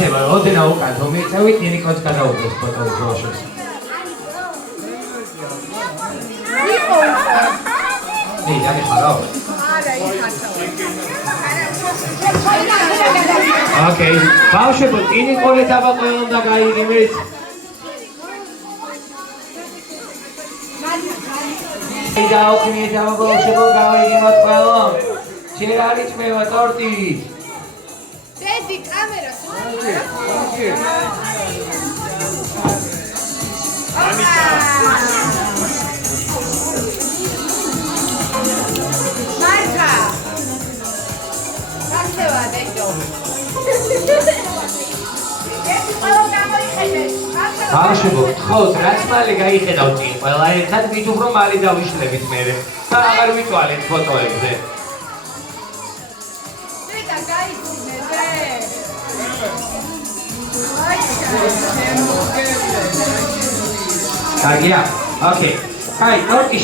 გაიხება, ოდენა უკან თუ მიწევით, ნიკოს გადაუგოს ფოტოს ბოშოს. Dai, farò. Okay. Baușebul, ini kole taba koyun da gaigimiz. Ida okni taba baușebul gaigimat koyun. Çelariç meva torti. Dedi kamera. ბავშვებო, ხოთ, რაც მალე გაიხედავთ წინ, ყველა ერთად ვით უფრო მალე დავიშლებით მერე და აღარ ვიტვალეთ ფოტოებზე. დედა გაიგუნე. კარგია? ოკეი. აი, თორკი